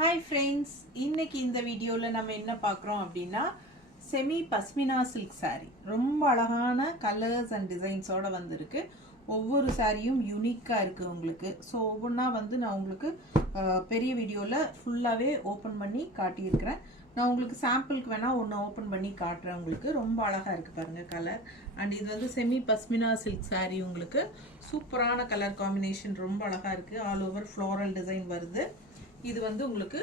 Hi friends, இன்னைக்கு இந்த வீடியோவில் நம்ம என்ன பார்க்குறோம் அப்படின்னா செமி பஸ்மினா சில்க் saree. ரொம்ப அழகான கலர்ஸ் அண்ட் டிசைன்ஸோட வந்திருக்கு. ஒவ்வொரு சாரியும் யூனிக்காக இருக்குது உங்களுக்கு. ஸோ ஒவ்வொன்றா நான் உங்களுக்கு பெரிய வீடியோவில் ஃபுல்லாகவே ஓப்பன் பண்ணி காட்டியிருக்கிறேன். நான் உங்களுக்கு சாம்பிளுக்கு வேணால் ஒன்று ஓப்பன் பண்ணி காட்டுறேன். உங்களுக்கு ரொம்ப அழகாக இருக்குது பாருங்கள் கலர். அண்ட் இது செமி பஸ்மினா சில்க் saree. உங்களுக்கு சூப்பரான கலர் காம்பினேஷன், ரொம்ப அழகாக இருக்குது. ஆல் ஓவர் ஃப்ளோரல் டிசைன் வருது. இது உங்களுக்கு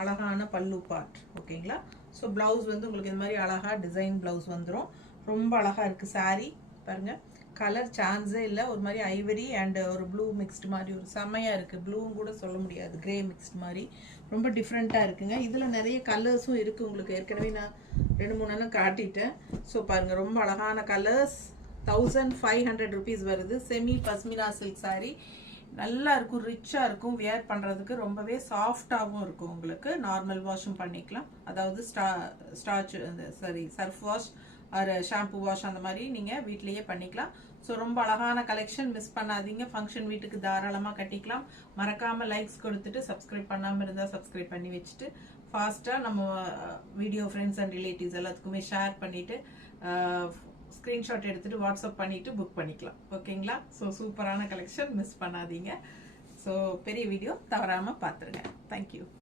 அழகான பல்லு பார்ட். ஓகேங்களா? ஸோ ப்ளவுஸ் உங்களுக்கு இந்த மாதிரி அழகாக டிசைன் ப்ளவுஸ் வந்துடும். ரொம்ப அழகாக இருக்குது saree. பாருங்கள், கலர் சான்ஸே இல்லை. ஒரு மாதிரி ஐவரி அண்ட் ஒரு ப்ளூ மிக்ஸ்டு மாதிரி ஒரு செம்மையாக இருக்குது. ப்ளூவும் கூட சொல்ல முடியாது, கிரே மிக்ஸ்டு மாதிரி ரொம்ப டிஃப்ரெண்ட்டாக இருக்குங்க. இதில் நிறைய கலர்ஸும் இருக்குது உங்களுக்கு. ஏற்கனவே நான் 2-3 காட்டிட்டேன். ஸோ பாருங்கள், ரொம்ப அழகான கலர்ஸ். 1500 rupees வருது. Semi pashmina silk saree. நல்லா இருக்கும், ரிச்சாக இருக்கும். வியர் பண்ணுறதுக்கு ரொம்பவே சாஃப்டாகவும் இருக்கும். உங்களுக்கு நார்மல் வாஷும் பண்ணிக்கலாம். அதாவது ஸ்டார்ச் சர்ஃப் வாஷ் ஒரு ஷாம்பு வாஷ் அந்த மாதிரி நீங்கள் வீட்லேயே பண்ணிக்கலாம். ஸோ ரொம்ப அழகான கலெக்ஷன், மிஸ் பண்ணாதீங்க. ஃபங்க்ஷன் வீட்டுக்கு தாராளமாக கட்டிக்கலாம். மறக்காமல் லைக்ஸ் கொடுத்துட்டு, சப்ஸ்கிரைப் பண்ணாமல் இருந்தால் சப்ஸ்கிரைப் பண்ணி வச்சுட்டு ஃபாஸ்ட்டாக நம்ம வீடியோ ஃப்ரெண்ட்ஸ் அண்ட் ரிலேட்டிவ்ஸ் எல்லாத்துக்குமே ஷேர் பண்ணிவிட்டு ஸ்க்ரீன்ஷாட் எடுத்துகிட்டு வாட்ஸ்அப் பண்ணிவிட்டு புக் பண்ணிக்கலாம். ஓகேங்களா? ஸோ சூப்பரான கலெக்ஷன், மிஸ் பண்ணாதீங்க. ஸோ பெரிய வீடியோ தவறாமல் பார்த்துருங்க. தேங்க்யூ.